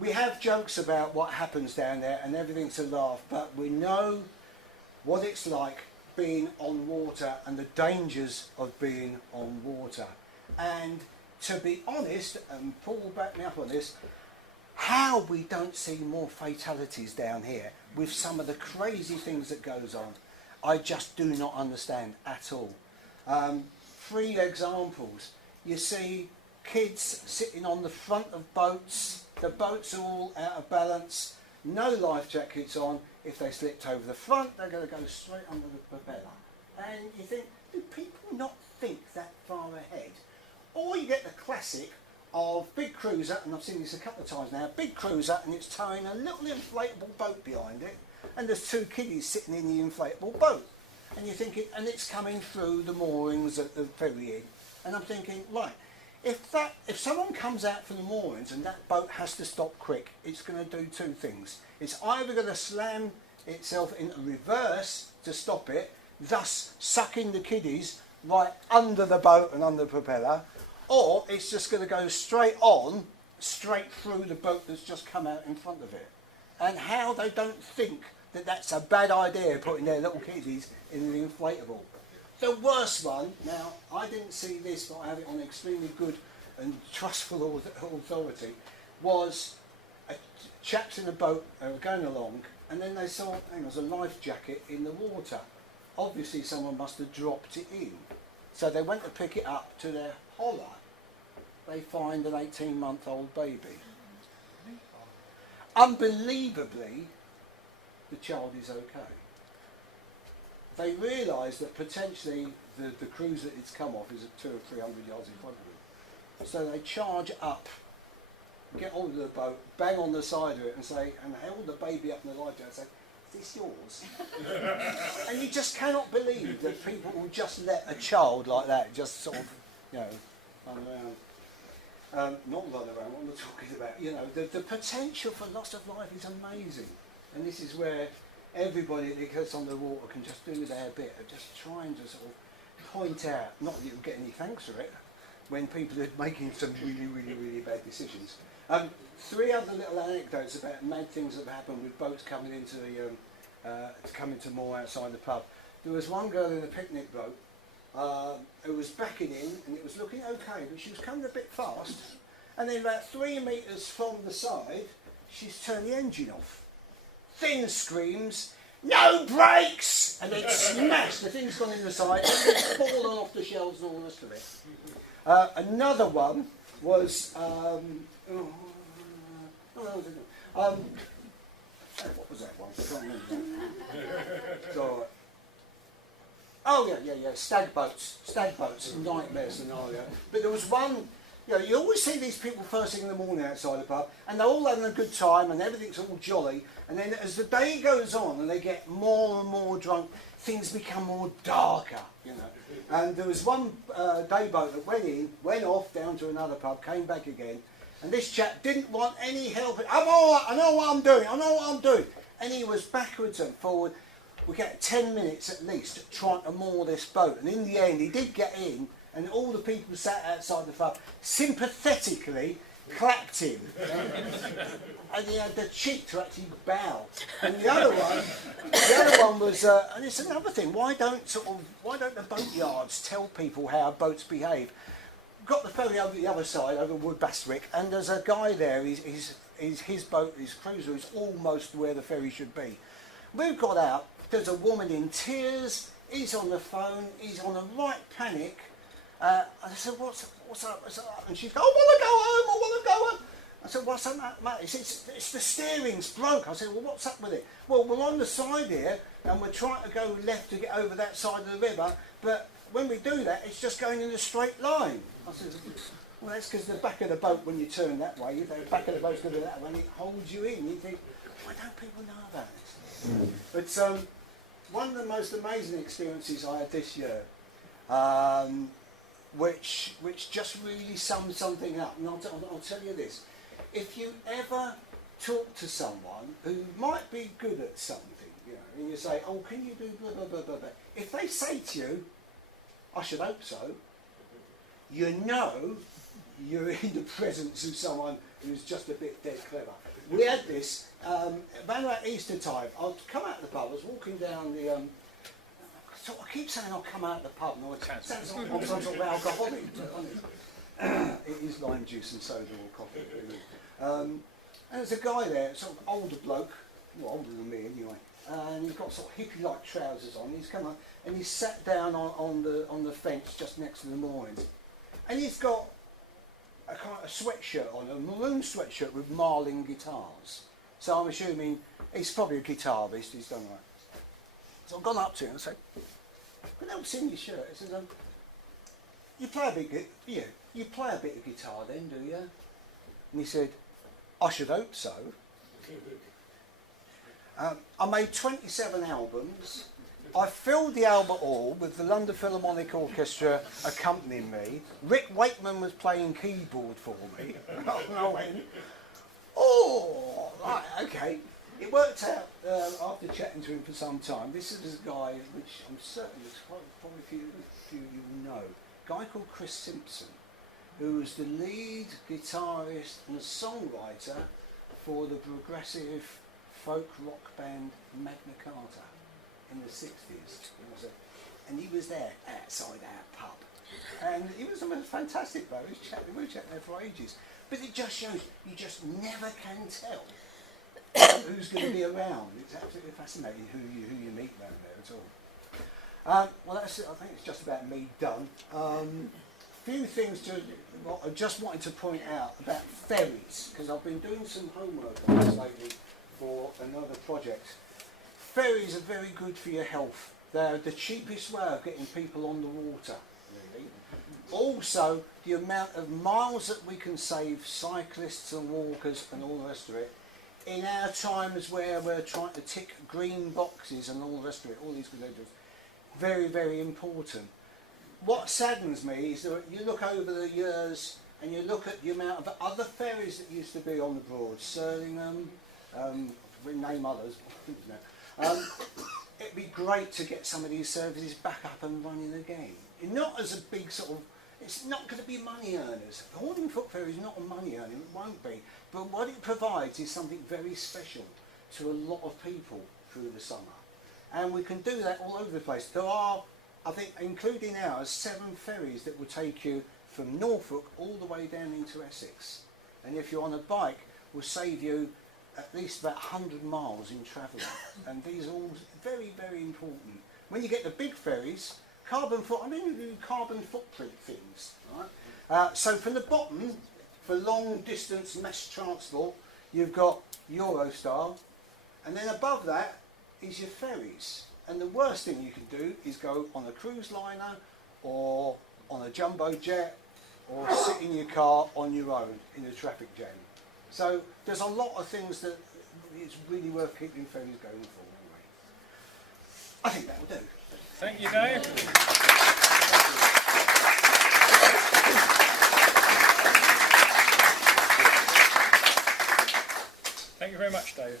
we have jokes about what happens down there and everything's a laugh, but we know what it's like being on water and the dangers of being on water. And to be honest, and Paul will back me up on this, how we don't see more fatalities down here with some of the crazy things that goes on, I just do not understand at all. 3 examples. You see kids sitting on the front of boats, the boats are all out of balance, no life jackets on. If they slipped over the front, they're going to go straight under the propeller. And you think, do people not think that far ahead? Or you get the classic of big cruiser, and I've seen this a couple of times now, big cruiser, and it's towing a little inflatable boat behind it, and there's 2 kiddies sitting in the inflatable boat. And you're thinking, and it's coming through the moorings at the ferry inn. And I'm thinking, right, if someone comes out from the moorings and that boat has to stop quick, it's going to do 2 things. It's either going to slam itself into reverse to stop it, thus sucking the kiddies right under the boat and under the propeller, or it's just going to go straight through the boat that's just come out in front of it. And how they don't think that that's a bad idea, putting their little kiddies in the inflatable. The worst one, now I didn't see this, but I have it on extremely good and trustful authority, was chaps in a boat going along, and then they saw there was a life jacket in the water. Obviously someone must have dropped it in. So they went to pick it up. To their horror, they find an 18-month-old baby. Unbelievably, the child is okay. They realise that potentially the cruise that it's come off is at 200 or 300 yards in front of them. So they charge up, get onto the boat, bang on the side of it and say, and hold the baby up in the life jacket and say, is this yours? And you just cannot believe that people will just let a child like that just sort of, run around. Not run around, what I'm talking about. The potential for loss of life is amazing. And this is where everybody that gets on the water can just do their bit of just trying to sort of point out, not that you'll get any thanks for it, when people are making some really, really, really bad decisions. 3 other little anecdotes about mad things that have happened with boats coming into the moor outside the pub. There was one girl in a picnic boat who was backing in, and it was looking okay, but she was coming a bit fast, and then about 3 metres from the side, she's turned the engine off. Thing screams, "No brakes!" And then smashed, the thing's gone in the side, and it's fallen off the shelves and all the rest of it. Another one was, what was that one? I can't remember. So, stag boats, nightmare scenario. But there was one, you always see these people first thing in the morning outside the pub, and they're all having a good time, and everything's all jolly, and then as the day goes on, and they get more and more drunk, things become more darker, And there was one day boat that went off down to another pub, came back again, and this chap didn't want any help. I'm all right, I know what I'm doing. And he was backwards and forward. We get 10 minutes at least trying to moor this boat, and in the end he did get in, and all the people sat outside the pub sympathetically clapped him. And he had the cheek to actually bow. And the other one was, and it's another thing. Why don't the boat yards tell people how boats behave? Got the ferry over the other side, over Wood Bastwick, and there's a guy there. His boat, his cruiser, is almost where the ferry should be. We've got out. There's a woman in tears. He's on the phone. He's on a right panic. I said, what's up? And she's going, I want to go home. I said, what's up, mate? He said, it's the steering's broke. I said, well, what's up with it? Well, we're on the side here, and we're trying to go left to get over that side of the river, but when we do that, it's just going in a straight line. I said, well, that's because the back of the boat, when you turn that way, the back of the boat's going to be that way, and it holds you in. You think, why don't people know about this? But one of the most amazing experiences I had this year, which just really sums something up, and I'll tell you this. If you ever talk to someone who might be good at something, and you say, oh, can you do blah, blah, blah, blah, blah. If they say to you, I should hope so, you know you're in the presence of someone who's just a bit dead clever. We had this around about Easter time. I'd come out of the pub. I was walking down the. So I keep saying I'll come out of the pub, and it sounds like I'm some sort of alcoholic. It is lime juice and soda or coffee. Really. And there's a guy there, sort of older bloke, well, older than me anyway, and he's got sort of hippie-like trousers on. He's come up and he's sat down on the fence just next to the mooring, and he's got a kind of a sweatshirt on, a maroon sweatshirt with Marlin guitars. So I'm assuming he's probably a guitarist. He's done right. So I've gone up to him and said, "Can I see your shirt?" He says, "You play a bit, you play a bit of guitar, then, do you?" And he said, "I should hope so." I made 27 albums. I filled the Albert Hall with the London Philharmonic Orchestra accompanying me. Rick Wakeman was playing keyboard for me. And I went, "Oh, right, okay." It worked out after chatting to him for some time. This is a guy which I'm certain probably a few of you will know. A guy called Chris Simpson, who was the lead guitarist and songwriter for the progressive folk rock band Magna Carta in the 60s. And he was there outside our pub. And he was a fantastic bloke. We were chatting there for ages. But it just shows you just never can tell who's going to be around. It's absolutely fascinating who you meet around there at all. Well, that's it. I think it's just about me done. Few things I just wanted to point out about ferries, because I've been doing some homework on this lately for another project. Ferries are very good for your health. They're the cheapest way of getting people on the water, really. Also, the amount of miles that we can save cyclists and walkers and all the rest of it, in our times where we're trying to tick green boxes and all the rest of it, all these credentials, very, very important. What saddens me is that you look over the years and you look at the amount of other ferries that used to be on the Broads, Surlingham, we name others. It'd be great to get some of these services back up and running again. Not as a big sort of, it's not going to be money earners. The Horning Foot Ferry is not a money earner, it won't be. But what it provides is something very special to a lot of people through the summer. And we can do that all over the place. There are, I think, including ours, 7 ferries that will take you from Norfolk all the way down into Essex. And if you're on a bike, will save you at least about 100 miles in travelling. And these are all very, very important. When you get the big ferries, carbon footprint things. Right? So from the bottom, for long distance mass transport, you've got Eurostar, and then above that is your ferries. And the worst thing you can do is go on a cruise liner or on a jumbo jet or sit in your car on your own in a traffic jam. So there's a lot of things that it's really worth keeping ferries going for anyway. I think that will do. Thank you, Dave. Thank you very much, Dave.